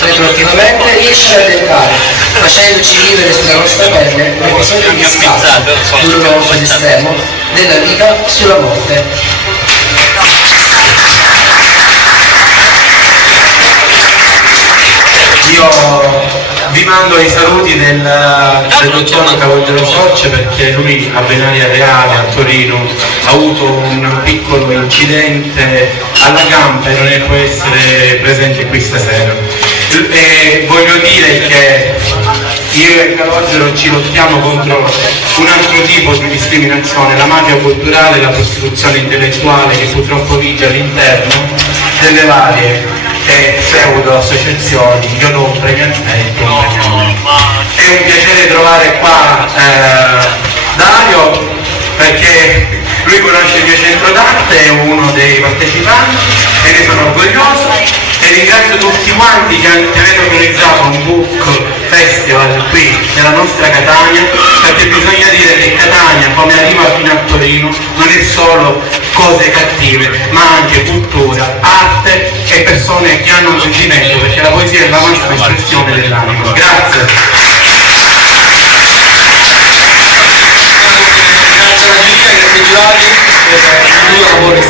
retroattivamente riesce ad addentare, facendoci vivere sulla nostra pelle un episodio di scatto, doloroso ed estremo, della vita sulla morte. Io vi mando i saluti del dottor Cavaliero Sorce, perché lui a Venaria Reale, a Torino, ha avuto un piccolo incidente alla gamba e non può essere presente qui stasera. E voglio dire che io e Calogero ci lottiamo contro un altro tipo di discriminazione, la mafia culturale e la prostituzione intellettuale che purtroppo vige all'interno delle varie pseudo associazioni che non premiano me e non premiano. È un piacere trovare qua Dario, perché lui conosce il mio centro d'arte, è uno dei partecipanti e ne sono orgoglioso, e ringrazio tutti quanti che avete organizzato un book festival qui nella nostra Catania, perché bisogna dire che Catania, come arriva fino a Torino, non è solo cose cattive, ma anche cultura, arte e persone che hanno un sentimento, perché la poesia è la massima espressione dell'anima. Grazie. Grazie alla giuria, grazie ai giurati, il lavoro